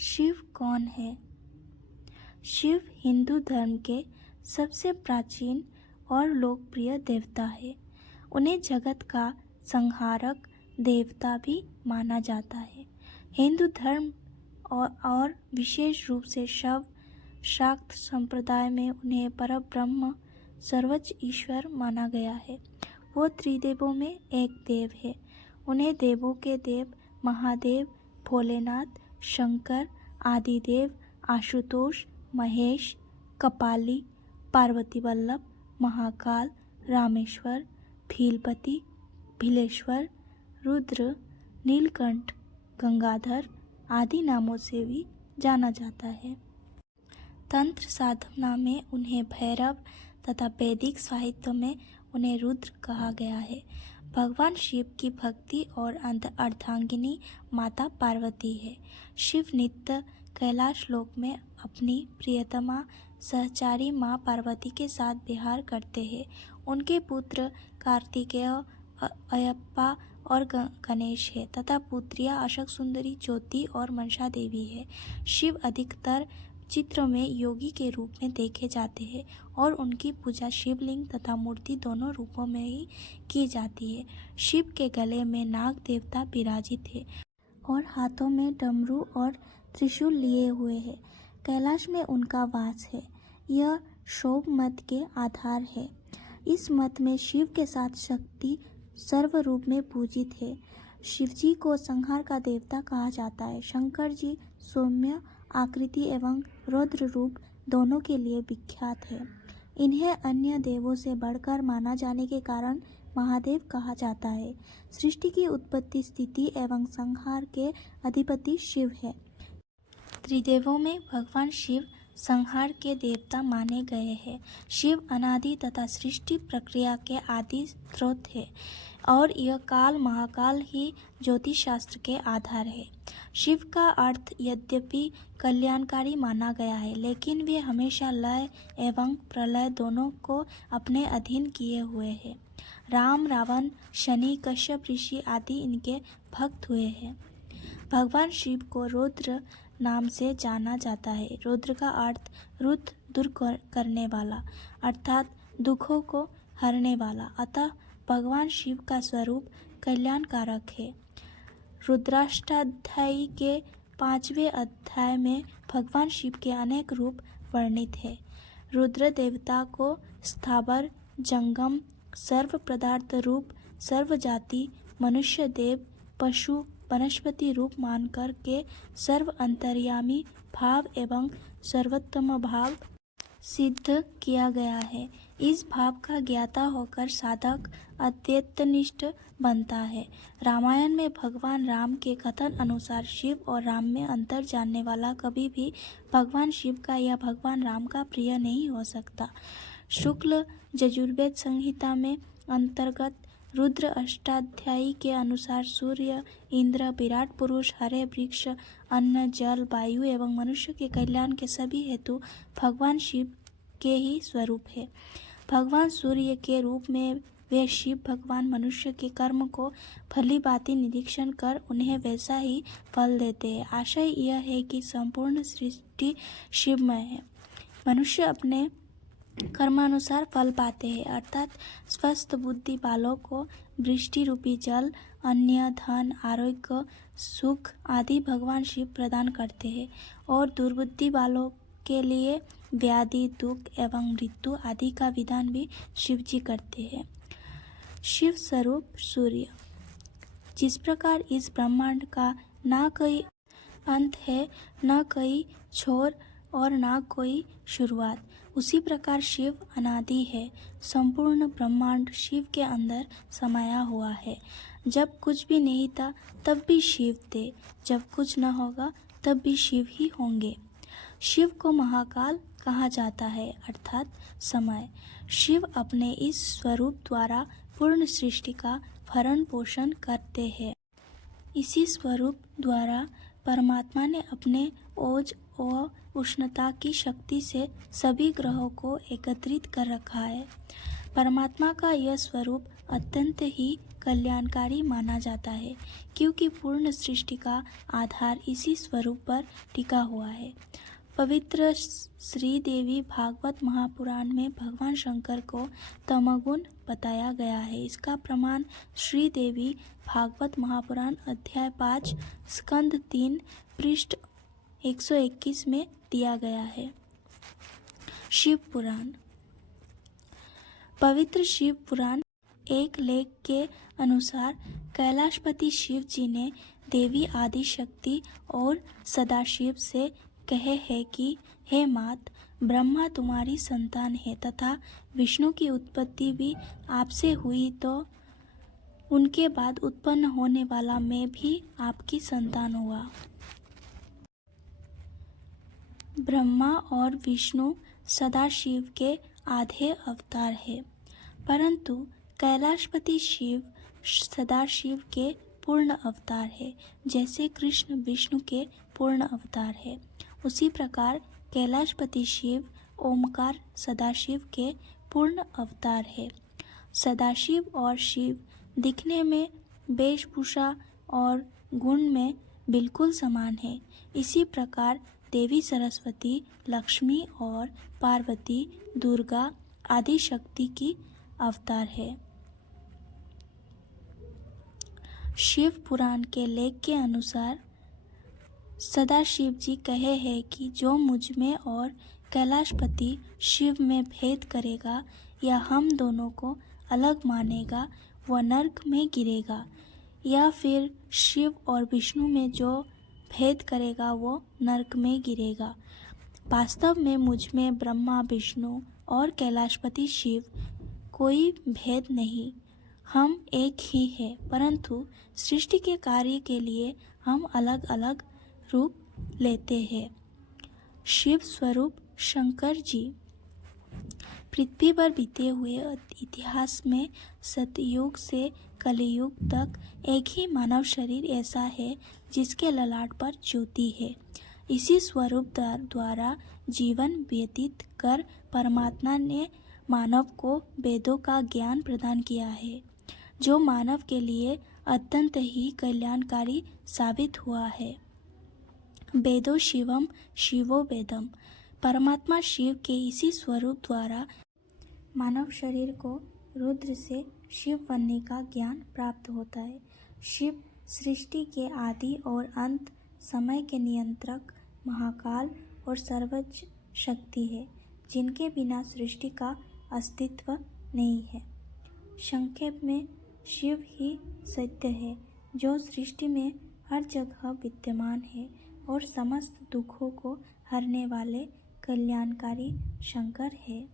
शिव कौन है? शिव हिंदू धर्म के सबसे प्राचीन और लोकप्रिय देवता है। उन्हें जगत का संहारक देवता भी माना जाता है। हिंदू धर्म और विशेष रूप से शैव शाक्त संप्रदाय में उन्हें परब्रह्म सर्वोच्च ईश्वर माना गया है। वो त्रिदेवों में एक देव है। उन्हें देवों के देव महादेव, भोलेनाथ, शंकर, आदिदेव, आशुतोष, महेश, कपाली, पार्वती वल्लभ, महाकाल, रामेश्वर, भीलपति, भीलेश्वर, रुद्र, नीलकंठ, गंगाधर आदि नामों से भी जाना जाता है। तंत्र साधना में उन्हें भैरव तथा वैदिक साहित्य में उन्हें रुद्र कहा गया है। भगवान शिव की भक्ति और अर्धांगिनी माता पार्वती है। शिव नित्य कैलाश लोक में अपनी प्रियतमा सहचारी माँ पार्वती के साथ विहार करते हैं। उनके पुत्र कार्तिकेय, अयप्पा और गणेश है तथा पुत्रियाँ अशोक सुंदरी, ज्योति और मनसा देवी है। शिव अधिकतर चित्र में योगी के रूप में देखे जाते हैं और उनकी पूजा शिवलिंग तथा मूर्ति दोनों रूपों में ही की जाती है। शिव के गले में नाग देवता विराजित है और हाथों में डमरू और त्रिशूल लिए हुए है। कैलाश में उनका वास है। यह शैव मत के आधार है। इस मत में शिव के साथ शक्ति सर्व रूप में पूजित है। शिवजी को संहार का देवता कहा जाता है। शंकर जी सौम्य आकृति एवं रौद्र रूप दोनों के लिए विख्यात है। इन्हें अन्य देवों से बढ़कर माना जाने के कारण महादेव कहा जाता है। सृष्टि की उत्पत्ति, स्थिति एवं संहार के अधिपति शिव है। त्रिदेवों में भगवान शिव संहार के देवता माने गए हैं। शिव अनादि तथा सृष्टि प्रक्रिया के आदि स्रोत है और यह काल महाकाल ही ज्योतिष शास्त्र के आधार है। शिव का अर्थ यद्यपि कल्याणकारी माना गया है, लेकिन वे हमेशा लय एवं प्रलय दोनों को अपने अधीन किए हुए हैं। राम, रावण, शनि, कश्यप ऋषि आदि इनके भक्त हुए हैं। भगवान शिव को रुद्र नाम से जाना जाता है। रुद्र का अर्थ रुद्र दूर करने वाला अर्थात दुखों को हरने वाला। अतः भगवान शिव का स्वरूप कल्याणकारक है। रुद्राष्टाध्यायी के 5वें अध्याय में भगवान शिव के अनेक रूप वर्णित है। रुद्र देवता को स्थावर, जंगम, सर्व पदार्थ रूप, सर्व जाति, मनुष्य, देव, पशु, वनस्पति रूप मानकर के सर्व अंतर्यामी भाव एवं सर्वोत्तम भाव सिद्ध किया गया है। इस भाव का ज्ञाता होकर साधक अद्वैतनिष्ठ बनता है। रामायण में भगवान राम के कथन अनुसार शिव और राम में अंतर जानने वाला कभी भी भगवान शिव का या भगवान राम का प्रिय नहीं हो सकता। शुक्ल यजुर्वेद संहिता में अंतर्गत रुद्र अष्टाध्यायी के अनुसार सूर्य, इंद्र, विराट पुरुष, हरे वृक्ष, अन्न, जल, वायु एवं मनुष्य के कल्याण के सभी हेतु भगवान शिव के ही स्वरूप है। भगवान सूर्य के रूप में वे शिव भगवान मनुष्य के कर्म को भलीभांति निरीक्षण कर उन्हें वैसा ही फल देते हैं। आशय यह है कि संपूर्ण सृष्टि शिवमय है। मनुष्य अपने कर्मानुसार फल पाते हैं, अर्थात स्वस्थ बुद्धि वालों को वृष्टि रूपी जल, अन्न, धन, आरोग्य, सुख आदि भगवान शिव प्रदान करते हैं और दुर्बुद्धि वालों के लिए व्याधि, दुख एवं मृत्यु आदि का विधान भी शिवजी करते हैं। शिव स्वरूप सूर्य। जिस प्रकार इस ब्रह्मांड का ना कोई अंत है, न कोई छोर और न कोई शुरुआत, उसी प्रकार शिव अनादि है। संपूर्ण ब्रह्मांड शिव के अंदर समाया हुआ है। जब कुछ भी नहीं था तब भी शिव थे, जब कुछ न होगा तब भी शिव ही होंगे। शिव को महाकाल कहा जाता है, अर्थात समय। शिव अपने इस स्वरूप द्वारा पूर्ण सृष्टि का भरण पोषण करते हैं। इसी स्वरूप द्वारा परमात्मा ने अपने ओज व उष्णता की शक्ति से सभी ग्रहों को एकत्रित कर रखा है। परमात्मा का यह स्वरूप अत्यंत ही कल्याणकारी माना जाता है, क्योंकि पूर्ण सृष्टि का आधार इसी स्वरूप पर टिका हुआ है। पवित्र श्रीदेवी भागवत महापुराण में भगवान शंकर को तमोगुण बताया गया है। इसका प्रमाण श्रीदेवी भागवत महापुराण अध्याय 5 स्कंद 3 पृष्ठ 121 में दिया गया है। शिव पुराण। पवित्र शिव पुराण एक लेख के अनुसार कैलाशपति शिव जी ने देवी आदिशक्ति और सदाशिव से कहे है कि हे मात, ब्रह्मा तुम्हारी संतान है तथा विष्णु की उत्पत्ति भी आपसे हुई, तो उनके बाद उत्पन्न होने वाला मैं भी आपकी संतान हुआ। ब्रह्मा और विष्णु सदाशिव के आधे अवतार है, परंतु कैलाशपति शिव सदाशिव के पूर्ण अवतार है। जैसे कृष्ण विष्णु के पूर्ण अवतार है, उसी प्रकार कैलाशपति शिव ओमकार सदाशिव के पूर्ण अवतार है। सदाशिव और शिव दिखने में, वेशभूषा और गुण में बिल्कुल समान है। इसी प्रकार देवी सरस्वती, लक्ष्मी और पार्वती, दुर्गा आदि शक्ति की अवतार है। शिव पुराण के लेख के अनुसार सदाशिव जी कहे हैं कि जो मुझ में और कैलाशपति शिव में भेद करेगा या हम दोनों को अलग मानेगा, वह नरक में गिरेगा, या फिर शिव और विष्णु में जो भेद करेगा वो नरक में गिरेगा। वास्तव में मुझ में ब्रह्मा, विष्णु और कैलाशपति शिव कोई भेद नहीं, हम एक ही हैं, परंतु सृष्टि के कार्य के लिए हम अलग अलग रूप लेते हैं। शिव स्वरूप शंकर जी। पृथ्वी पर बीते हुए इतिहास में सतयुग से कलियुग तक एक ही मानव शरीर ऐसा है जिसके ललाट पर ज्योति है। इसी स्वरूप द्वारा जीवन व्यतीत कर परमात्मा ने मानव को वेदों का ज्ञान प्रदान किया है, जो मानव के लिए अत्यंत ही कल्याणकारी साबित हुआ है। वेदो शिवम शिवो वेदम। परमात्मा शिव के इसी स्वरूप द्वारा मानव शरीर को रुद्र से शिव बनने का ज्ञान प्राप्त होता है। शिव सृष्टि के आदि और अंत, समय के नियंत्रक, महाकाल और सर्वोच्च शक्ति है, जिनके बिना सृष्टि का अस्तित्व नहीं है। संक्षेप में, शिव ही सत्य है, जो सृष्टि में हर जगह विद्यमान है और समस्त दुखों को हरने वाले कल्याणकारी शंकर है।